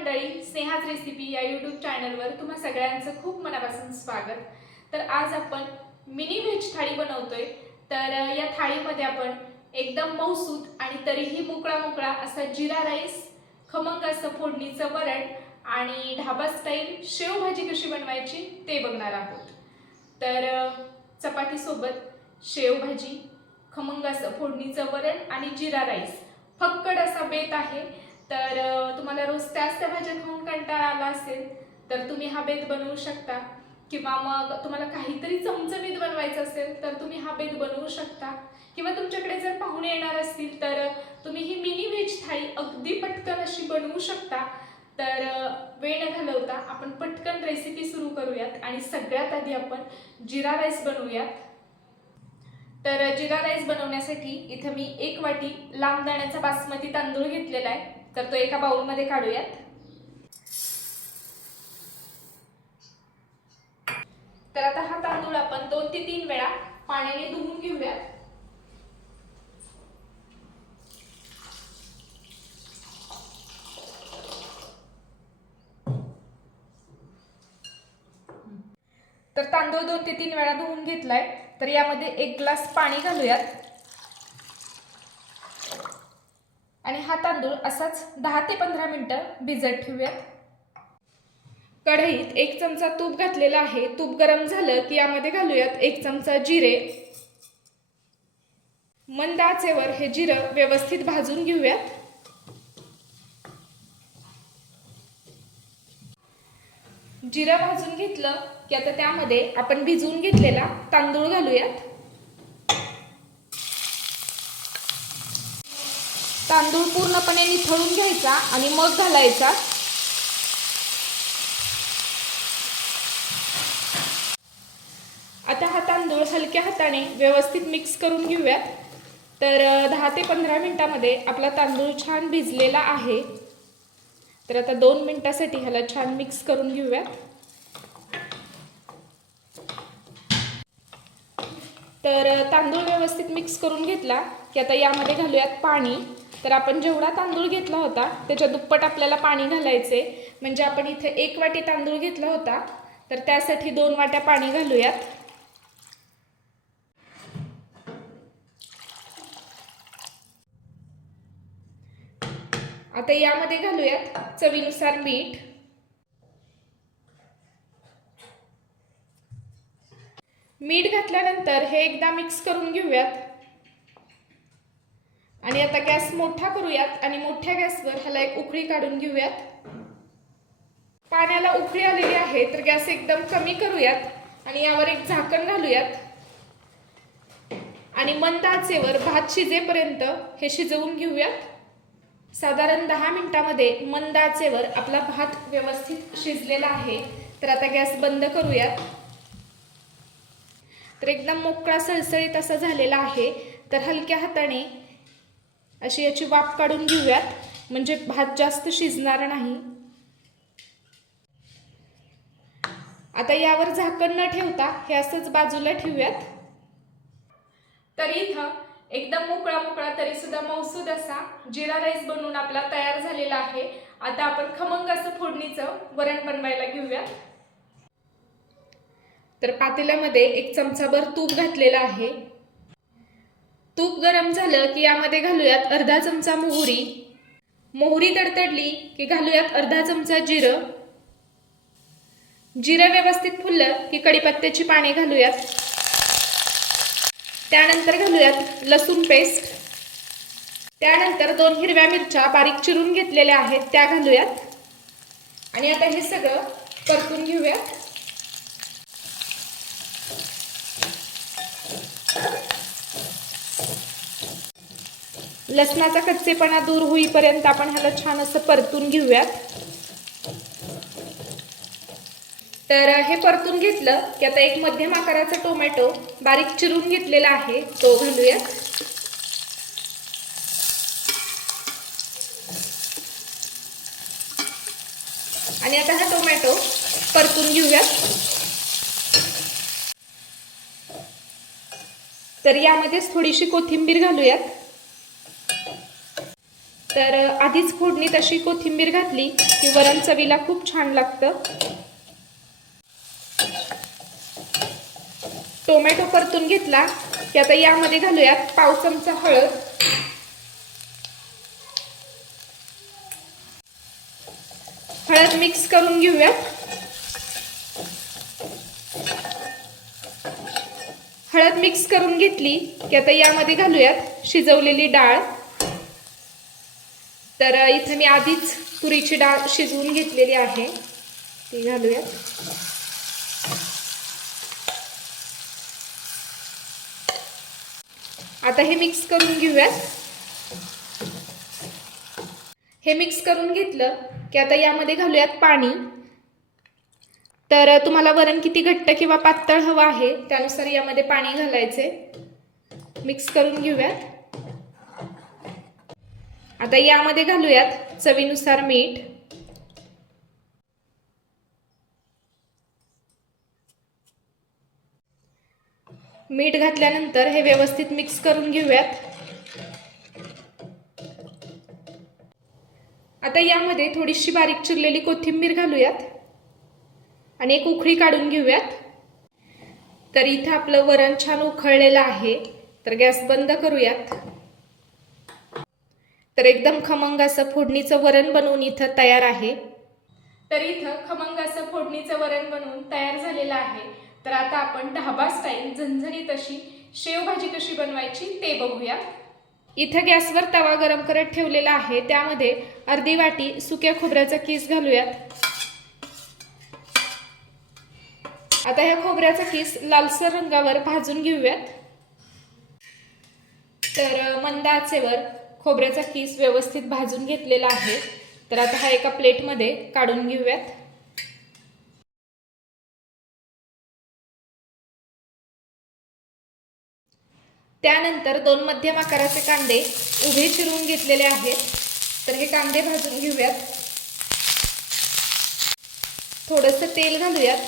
मंडळी स्नेहाच रेसिपी या यूट्यूब चॅनलवर तुम्हा सगळ्यांचं खूप मनापासून स्वागत. तर आज आपण मिनी व्हेज थाळी बनवतोय. तर या थाळीमध्ये आपण एकदम मऊसूत आणि तरीही मोकळा मोकळा असा जिरा राईस खमंग असं फोडणीचं वरण आणि ढाबा स्टाईल शेवभाजी कशी बनवायची ते बघणार आहोत. तर चपातीसोबत शेवभाजी खमंग असं फोडणीचं वरण आणि जिरा राईस. फक्कड असा बेत आहे. तर तुम्हाला रोज त्याच त्या भाज्या खाऊन कंटाळा आला असेल तर तुम्ही हा बेत बनवू शकता. किंवा मग तुम्हाला काहीतरी चमचमीत बनवायचं असेल तर तुम्ही हा बेत बनवू शकता. किंवा तुमच्याकडे जर पाहुणे येणार असतील तर तुम्ही ही मिनी व्हेज थाळी अगदी पटकन अशी बनवू शकता. तर वेळ न घालवता आपण पटकन रेसिपी सुरू करूयात आणि सगळ्यात आधी आपण जिरा राईस बनवूयात. तर जिरा राईस बनवण्यासाठी इथं मी एक वाटी लांब दाण्याचा बासमती तांदूळ घेतलेला आहे. तर तो एका बाउलमध्ये काढूयात. तर आता हा तांदूळ आपण दोन ते तीन वेळा पाण्याने धुवून घेऊयात. तर तांदूळ दोन ते तीन वेळा धुवून घेतलाय. तर यामध्ये एक ग्लास पाणी घालूयात आणि हा तांदूळ असाच दहा ते पंधरा मिनिटं भिजत ठेवूयात. कढईत एक चमचा तूप घातलेला आहे. तूप गरम झालं की यामध्ये घालूयात एक चमचा जिरे. मंद आचेवर हे जिरं व्यवस्थित भाजून घेऊयात. जिरं भाजून घेतलं की आता त्यामध्ये आपण भिजवून घेतलेला तांदूळ घालूयात. तांदूळ पूर्णपणे निथळून घ्यायचा आणि मग घालायचा. आता हा तांदूळ हलक्या हाताने व्यवस्थित मिक्स करून घेऊयात. तर दहा ते पंधरा मिनिटामध्ये आपला तांदूळ छान भिजलेला आहे. तर आता दोन मिनिटासाठी ह्याला छान मिक्स करून घेऊयात. तर तांदूळ व्यवस्थित मिक्स करून घेतला की आता यामध्ये घालूयात पाणी. तर आपण जेवढा तांदूळ घेतला होता त्याच्या दुप्पट आपल्याला पाणी घालायचे. म्हणजे आपण इथे एक वाटी तांदूळ घेतला होता तर त्यासाठी दोन वाट्या पाणी घालूयात. आता यामध्ये घालूयात चवीनुसार मीठ. मीठ घातल्यानंतर हे एकदा मिक्स करून घेऊयात. आणि आता गॅस मोठा करूयात आणि मोठ्या गॅसवर ह्याला एक उकळी काढून घेऊयात. पाण्याला उकळी आलेली आहे तर गॅस एकदम कमी करूयात आणि यावर एक झाकण घालूयात. आणि मंद आचेवर भात शिजेपर्यंत हे शिजवून घेऊयात. साधारण दहा मिनिटामध्ये मंद आचेवर आपला भात व्यवस्थित शिजलेला आहे तर आता गॅस बंद करूयात. तर एकदम मोकळा सळसळीत असा झालेला आहे तर हलक्या हाताने अशी याची वाफ काढून घेऊयात. म्हणजे भात जास्त शिजणार नाही. आता यावर झाकण न ठेवता हे असंच बाजूला ठेवूयात. तर इथं एकदम मोकळा मोकळा तरी सुद्धा मौसूद असा जिरा राईस बनवून आपला तयार झालेला आहे. आता आपण खमंग असं फोडणीचं वरण बनवायला घेऊयात. तर पातेल्यामध्ये एक चमचाभर तूप घातलेलं आहे. तूप गरम झालं की यामध्ये घालूयात अर्धा चमचा मोहरी. मोहरी तडतडली की घालूयात अर्धा चमचा जिरं. जिरं व्यवस्थित फुललं की कडीपत्त्याची पाने घालूयात. त्यानंतर घालूयात लसूण पेस्ट. त्यानंतर दोन हिरव्या मिरच्या बारीक चिरून घेतलेल्या आहेत त्या घालूयात. आणि आता हे सगळं परतून घेऊयात. लसणाचा कच्चेपणा दूर होईपर्यंत आपण ह्याला छान असं परतून घेऊयात. तर हे परतून घेतलं की आता एक मध्यम आकाराचा टोमॅटो बारीक चिरून घेतलेला आहे तो घालूयात. आणि आता हा टोमॅटो परतून घेऊयात. तर यामध्येच थोडीशी कोथिंबीर घालूयात. तर आधीच फोडणीत अशी कोथिंबीर घातली की वरण चवीला खूप छान लागतं. टोमॅटो परतून घेतला की आता यामध्ये घालूयात पाव चमचा हळद. हळद मिक्स करून घेऊयात. हळद मिक्स करून घेतली की आता यामध्ये घालूयात शिजवलेली डाळ. तर इथे मी आधीच तुरीची डाळ शिजवून घेतलेली आहे. ती घालूयात. आता हे मिक्स करून घेऊयात. हे मिक्स करून घेतलं की आता यामध्ये घालूयात पाणी. तर तुम्हाला वरण किती घट्ट किंवा पातळ हवं आहे त्यानुसार यामध्ये पाणी घालायचे. मिक्स करून घेऊयात. आता यामध्ये घालूयात चवीनुसार मीठ. मीठ घातल्यानंतर हे व्यवस्थित मिक्स करून घेऊयात. आता यामध्ये थोडीशी बारीक चिरलेली कोथिंबीर घालूयात आणि एक उखळी काढून घेऊयात. तर इथं आपलं वरण छान उखळलेलं आहे. तर गॅस बंद करूयात. तर एकदम खमंग असं फोडणीचं वरण बनवून इथं तयार आहे. तर इथं खमंग असं फोडणीचं वरण बनवून तयार झालेलं आहे. तर आता आपण ढाबा स्टाईल झणझणीत अशी शेवभाजी कशी बनवायची ते बघूया. इथं गॅसवर तवा गरम करत ठेवलेला आहे. त्यामध्ये अर्धी वाटी सुक्या खोबऱ्याचा किस घालूयात. आता ह्या खोबऱ्याचा किस लालसर रंगावर भाजून घेऊयात. तर मंद आचेवर खोबऱ्याचा किस व्यवस्थित भाजून घेतलेला आहे. तर आता हा एका प्लेटमध्ये काढून घेऊयात. त्यानंतर दोन मध्यम आकाराचे कांदे उभे चिरून घेतलेले आहेत. तर हे कांदे भाजून घेऊयात. थोडंसं तेल घालूयात.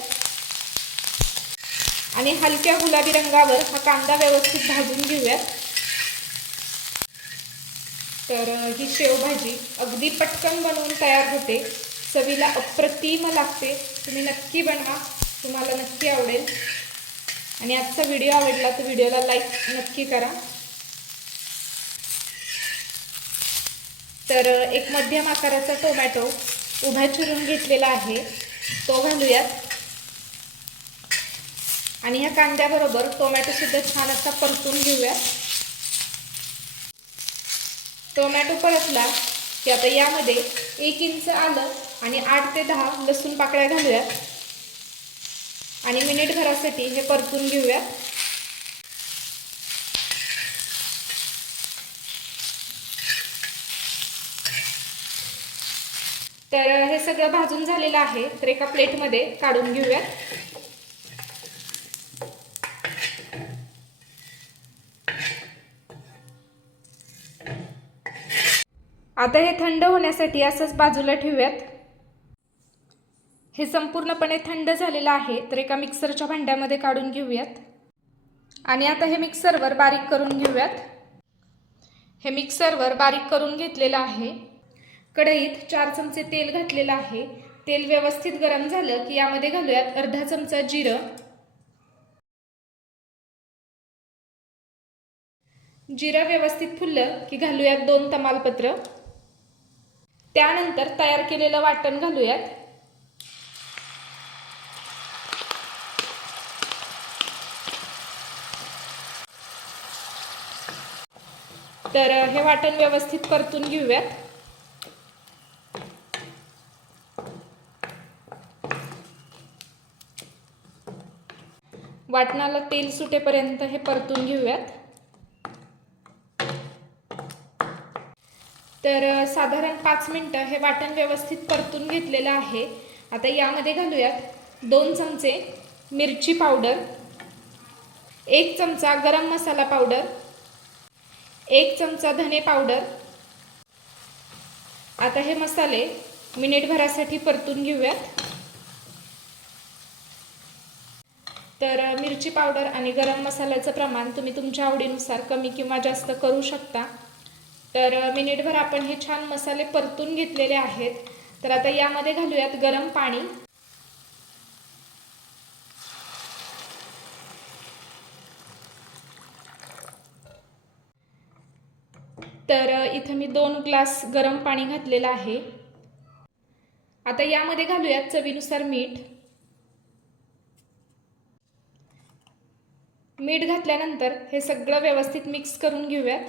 आणि हलक्या गुलाबी रंगावर हा कांदा व्यवस्थित भाजून घेऊयात. तर ही शेवभाजी अगदी पटकन बनवून तयार होते. चवीला अप्रतिम लागते. तुम्ही नक्की बनवा. तुम्हाला नक्की आवडेल. आणि आजचा व्हिडिओ आवडला तर व्हिडिओला लाईक नक्की करा. तर एक मध्यम आकाराचा टोमॅटो उभा चिरून घेतलेला आहे. तो घालूयात. आणि ह्या कांद्याबरोबर टोमॅटोसुद्धा छान असा परतून घेऊयात. टोमॅटो परतला की आता यामध्ये एक इंच आलं आणि आठ ते दहा लसूण पाकळ्या घालूयात. आणि मिनिटभरासाठी हे परतून घेऊयात. तर हे सगळं भाजून झालेलं आहे. तर एका प्लेटमध्ये काढून घेऊयात. आता हे थंड होण्यासाठी असंच बाजूला ठेवूयात. हे संपूर्णपणे थंड झालेलं आहे तर एका मिक्सरच्या भांड्यामध्ये काढून घेऊयात. आणि आता हे मिक्सरवर बारीक करून घेऊयात. हे मिक्सरवर बारीक करून घेतलेलं आहे. कढईत चार चमचे तेल घातलेलं आहे. तेल व्यवस्थित गरम झालं की यामध्ये घालूयात अर्धा चमचा जिरं. जिरं व्यवस्थित फुललं की घालूयात दोन तमालपत्र. त्यानंतर तयार केलेलं वाटण घालूयात. तर हे वाटण व्यवस्थित परतून घेऊयात. वाटणाला तेल सुटेपर्यंत हे परतून घेऊयात. तर साधारण पाच मिनटं हे वाटण व्यवस्थित परतून घेतलेलं आहे. आता यामध्ये घालूयात दोन चमचे मिरची पावडर एक चमचा गरम मसाला पावडर एक चमचा धने पावडर. आता हे मसाले मिनिटभरासाठी परतून घेऊयात. तर मिरची पावडर आणि गरम मसाल्याचं प्रमाण तुम्ही तुमच्या आवडीनुसार कमी किंवा जास्त करू शकता. तर मिनिटभर आपण हे छान मसाले परतून घेतलेले आहेत. तर आता यामध्ये घालूयात गरम पाणी. तर इथं मी दोन ग्लास गरम पाणी घातलेलं आहे. आता यामध्ये घालूयात चवीनुसार मीठ. मीठ घातल्यानंतर हे सगळं व्यवस्थित मिक्स करून घेऊयात.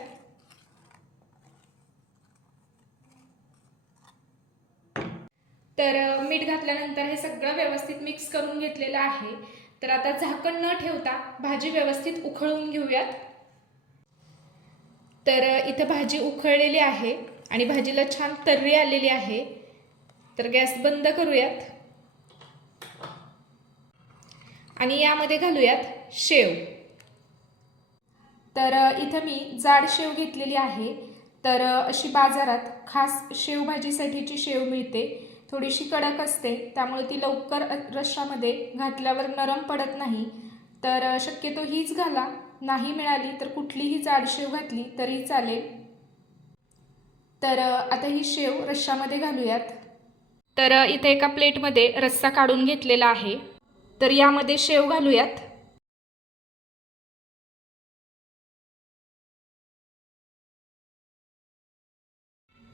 तर मीठ घातल्यानंतर हे सगळं व्यवस्थित मिक्स करून घेतलेलं आहे. तर आता झाकण न ठेवता भाजी व्यवस्थित उकळून घेऊयात. तर इथं भाजी उकळलेली आहे आणि भाजीला छान तर्री आलेली आहे. तर गॅस बंद करूयात. आणि यामध्ये घालूयात शेव. तर इथं मी जाड शेव घेतलेली आहे. तर अशी बाजारात खास शेवभाजीसाठीची शेव मिळते. थोडीशी कडक असते त्यामुळे ती लवकर रश्शामध्ये घातल्यावर नरम पडत नाही. तर शक्यतो हीच घाला. नाही मिळाली तर कुठलीही जाड शेव घातली तरी चालेल. तर आता ही शेव रश्शामध्ये घालूयात. तर इथे एका प्लेटमध्ये रस्सा काढून घेतलेला आहे. तर यामध्ये शेव घालूयात.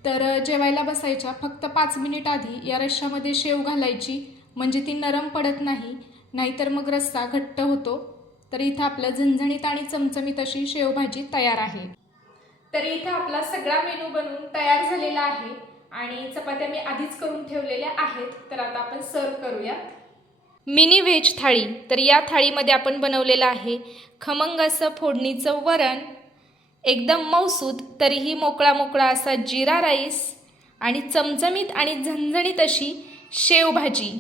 तर जेवायला बसायच्या फक्त पाच मिनिट आधी या रश्श्यामध्ये शेव घालायची म्हणजे ती नरम पडत नाही नाहीतर मग रस्सा घट्ट होतो. तर इथं आपलं झणझणीत आणि चमचमीत अशी शेवभाजी तयार आहे. तर इथं आपला सगळा मेनू बनवून तयार झालेला आहे आणि चपात्या मी आधीच करून ठेवलेल्या आहेत. तर आता आपण सर्व करूया मिनी व्हेज थाळी. तर या थाळीमध्ये आपण बनवलेलं आहे खमंग असं फोडणीचं वरण. एकदम मौसूद तरीही मोकळा मोकळा असा जिरा राईस आणि चमचमीत आणि झणझणीत अशी शेवभाजी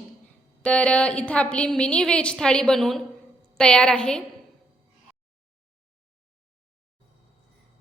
तर इथं आपली मिनी व्हेज थाळी बनवून तयार आहे.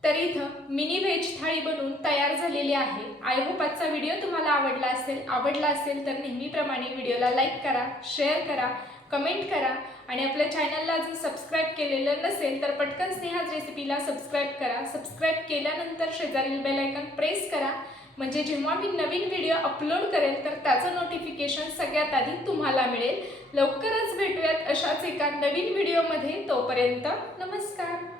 तर इथं मिनी व्हेज थाळी बनवून तयार झालेली आहे. आय होप आजचा व्हिडिओ तुम्हाला आवडला असेल आवडला असेल तर नेहमीप्रमाणे व्हिडिओला लाईक करा शेअर करा कमेंट करा आणि आपल्या चॅनलला अजून सबस्क्राईब केलेलं नसेल तर पटकन स्नेहाज रेसिपीला सबस्क्राईब करा. सबस्क्राईब केल्यानंतर शेजारील बेल प्रेस करा. म्हणजे जेव्हा मी नवीन व्हिडिओ अपलोड करेल तर त्याचं नोटिफिकेशन सगळ्यात आधी तुम्हाला मिळेल. लवकरच भेटूयात अशाच एका नवीन व्हिडिओमध्ये तोपर्यंत नमस्कार.